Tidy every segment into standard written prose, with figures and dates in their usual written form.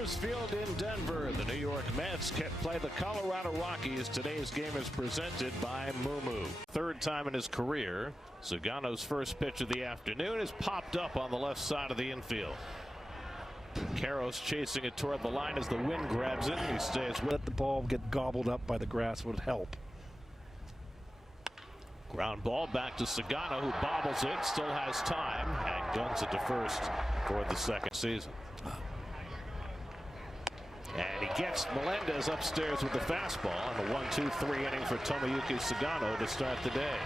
Coors Field in Denver. The New York Mets play the Colorado Rockies. Today's game is presented by Moo. Third time in his career, Zagano's first pitch of the afternoon is popped up on the left side of the infield. Karros chasing it toward the line as the wind grabs it. He stays with. Let the ball get gobbled up by the grass would help. Ground ball back to Zagano, who bobbles it, still has time, and guns it to first for the second season. And he gets Melendez upstairs with the fastball on the 1-2-3 inning for Tomoyuki Zagano to start the day.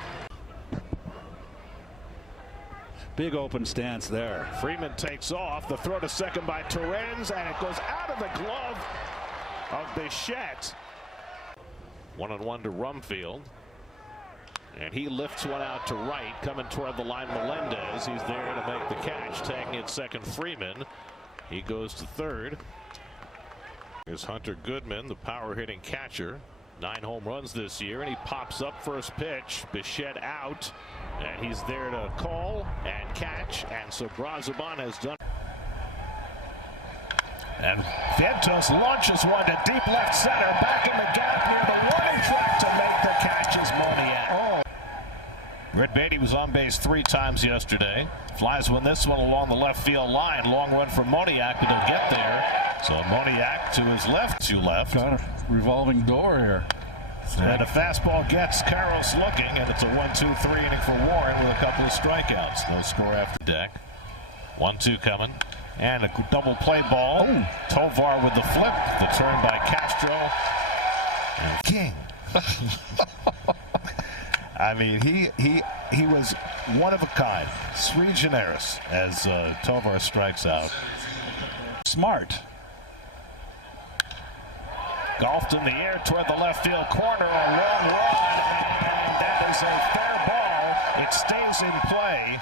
Big open stance there. Freeman takes off. The throw to second by Torrens, and it goes out of the glove of Bichette. 1-1 to Rumfield. And he lifts one out to right, coming toward the line. Melendez, he's there to make the catch, tagging at second Freeman. He goes to third. Here's Hunter Goodman, the power hitting catcher. 9 home runs this year, and he pops up first pitch. Bichette out, and he's there to call and catch, and so Brazoban has done. And Vientos launches one to deep left center, back in the gap near the warning track to make the catch is Moniak. Red Beatty was on base 3 times yesterday. Flies win this one along the left field line. Long run from Moniak, but he'll get there. So Moniak to his left, to left. Got a revolving door here. And a fastball gets Karros looking, and it's a 1-2-3 inning for Warren with a couple of strikeouts. No score after deck. 1-2 coming. And a double play ball. Oh. Tovar with the flip. The turn by Castro. And King. I mean, he was one of a kind. Sui generis as Tovar strikes out. Smart. Golfed in the air toward the left field corner. A long run. And that is a fair ball. It stays in play.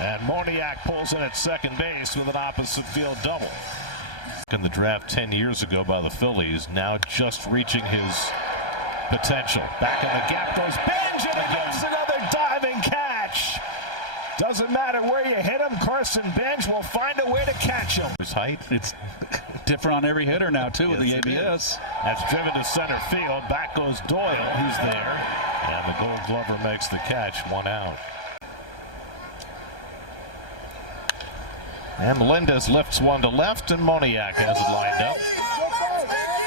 And Moniak pulls in at second base with an opposite field double. In the draft 10 years ago by the Phillies, now just reaching his potential. Back in the gap goes Benj, and he gets another diving catch. Doesn't matter where you hit him, Carson Benj will find a way to catch him. His height, it's different on every hitter now, too, with the ABS. That's driven to center field. Back goes Doyle. He's there. And the Gold Glover makes the catch. 1 out. And Melendez lifts one to left, and Moniak has it lined up.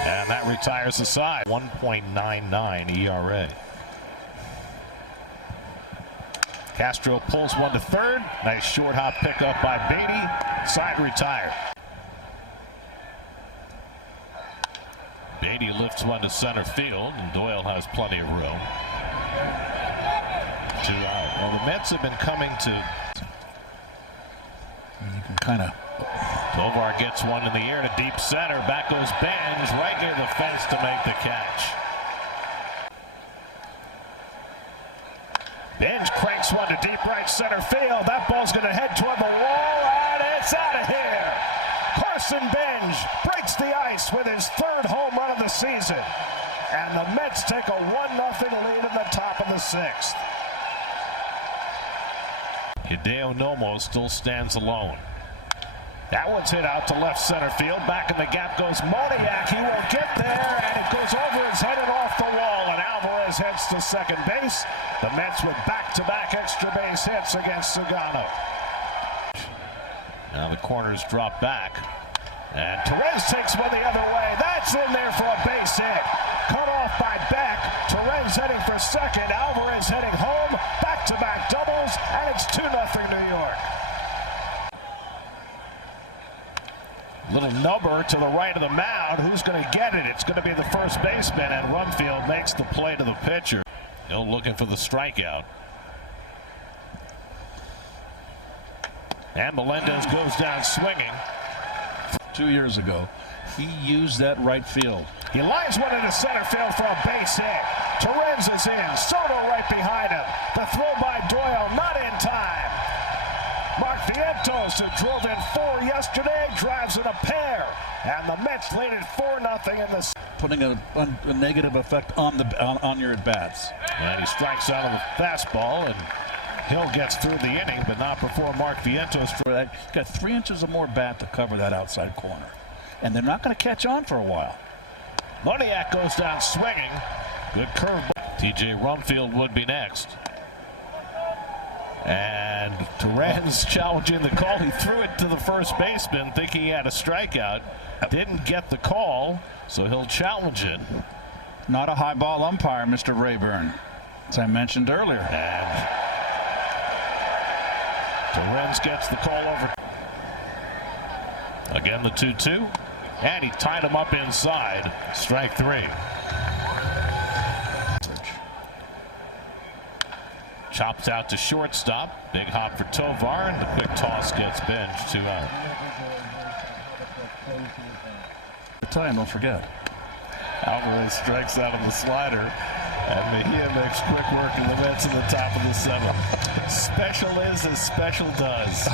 And that retires the side. 1.99 ERA. Castro pulls one to third. Nice short hop pickup by Beatty. Side retired. Beatty lifts one to center field, and Doyle has plenty of room. 2 out. Well, the Mets have been coming to. You can kind of. Tovar gets one in the air to deep center. Back goes Benj right near the fence to make the catch. Benj cranks one to deep right center field. That ball's going to head toward the wall, and it's out of here. Carson Benj breaks the ice with his 3rd home run of the season. And the Mets take a 1-0 lead in the top of the 6th. Hideo Nomo still stands alone. That one's hit out to left center field. Back in the gap goes Moniak. He won't get there, and it goes over his head and off the wall. And Alvarez heads to second base. The Mets with back-to-back extra base hits against Zagano. Now the corners drop back. And Torrens takes one the other way. That's in there for a base hit. Cut off by Beck. Torrens heading for second. Alvarez heading home. Back-to-back doubles, and it's 2-0 New York. Little number to the right of the mound. Who's going to get it? It's going to be the first baseman, and Rumfield makes the play to the pitcher. Hill looking for the strikeout. And Melendez goes down swinging. 2 years ago, he used that right field. He lines one into center field for a base hit. Torrens is in. Soto right behind him. The throw by Doyle not in time. Mark Vientos, who drove in 4 yesterday, drives in a pair. And the Mets lead it 4-0 in the. Putting a negative effect on your at-bats. And he strikes out of the fastball, and Hill gets through the inning, but not before Mark Vientos. Got 3 inches or more bat to cover that outside corner. and they're not going to catch on for a while. Moniak goes down swinging. Good curveball. T.J. Rumfield would be next. And Turan's challenging the call. He threw it to the first baseman thinking he had a strikeout. Didn't get the call, so he'll challenge it. Not a high ball umpire, Mr. Rayburn, as I mentioned earlier. And Turan's gets the call over. Again, the 2-2. And he tied him up inside. Strike three. Chops out to shortstop. Big hop for Tovar, and the quick toss gets benched. 2 out. I tell you, don't forget. Alvarez strikes out on the slider, and Mejia makes quick work of the Mets in the top of the 7th. Special is as special does.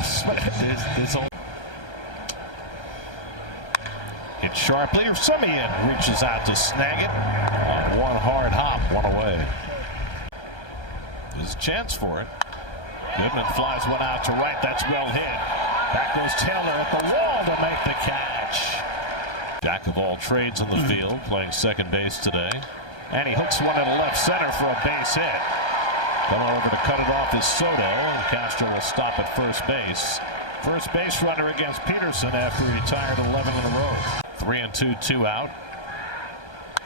Hit sharply. Simeon reaches out to snag it. On one hard hop, one away. There's a chance for it. Goodman flies one out to right. That's well hit. Back goes Taylor at the wall to make the catch. Jack of all trades on the field, playing second base today. And he hooks one into left center for a base hit. Coming over to cut it off is Soto, and Castro will stop at first base. First base runner against Peterson after he retired 11 in a row. 3-2, 2 out.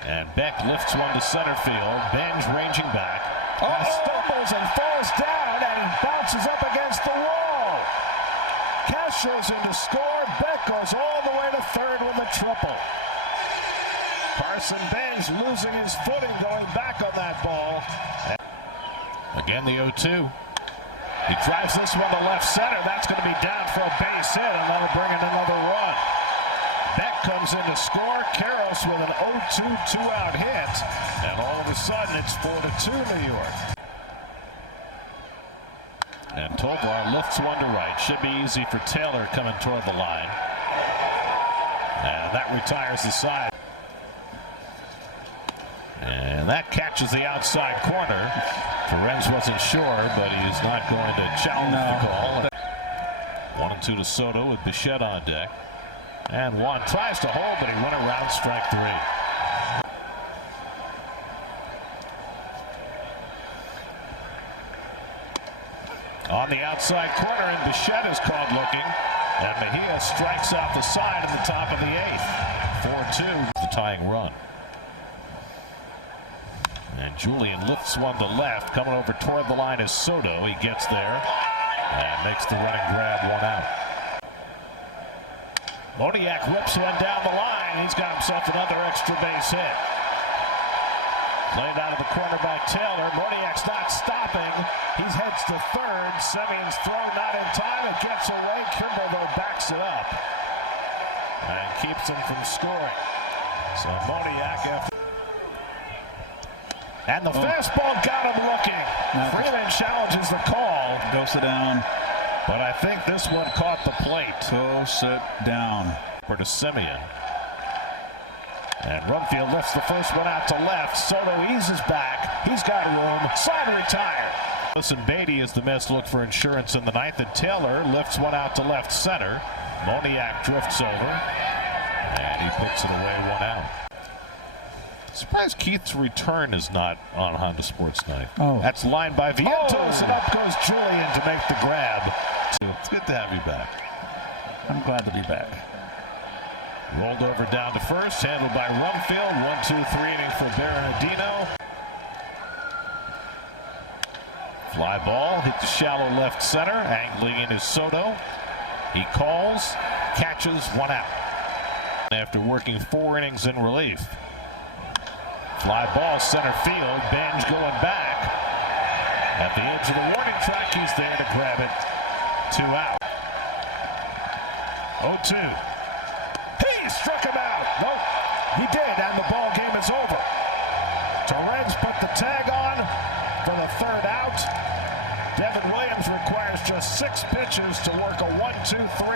And Beck lifts one to center field. Benj ranging back. And stumbles and falls down, and he bounces up against the wall. Castro's in to score. Beck goes all the way to third with a triple. Carson Benj losing his footing going back on that ball. Again, the 0-2. He drives this one to left center. That's going to be down for a base hit, and that'll bring in another run. Beck comes in to score. Karros with an 0-2 2-out hit. And all of a sudden, it's 4-2 New York. And Tovar lifts one to right. Should be easy for Taylor coming toward the line. And that retires the side. And that catches the outside corner. Torrens wasn't sure, but he's not going to challenge the call. 1-2 to Soto with Bichette on deck. And Juan tries to hold, but he went around strike three. On the outside corner, and Bichette is caught looking. And Mejia strikes out the side in the top of the 8th. 4-2, the tying run. And Julian lifts one to left. Coming over toward the line is Soto. He gets there and makes the running grab, 1 out. Moniak rips one down the line. He's got himself another extra base hit. Played out of the corner by Taylor. Moniak's not stopping. He heads to third. Simeon's throw not in time. It gets away. Kimball, though, backs it up and keeps him from scoring. So Moniak after. And the fastball got him looking. Freeman challenges the call. Go sit down. But I think this one caught the plate. Go sit down. For to Simeon. And Rumfield lifts the first one out to left. Soto eases back. He's got room. Side retired. Listen, Beatty as the Mets look for insurance in the 9th. And Taylor lifts one out to left center. Moniak drifts over. And he puts it away, 1 out. Surprised Keith's return is not on Honda Sports Night. Oh. That's lined by Vientos, and up goes Julian to make the grab. It's good to have you back. I'm glad to be back. Rolled over down to first, handled by Rumfield. 1-2-3 inning for Bernardino. Fly ball, hit the shallow left center. Angling in is Soto. He calls, catches, 1 out. After working 4 innings in relief. Fly ball, center field. Benj going back. At the edge of the warning track, he's there to grab it. 2 out. 0-2. He struck him out. Nope, he did, and the ball game is over. Torrens put the tag on for the 3rd out. Devin Williams requires just 6 pitches to work a 1-2-3.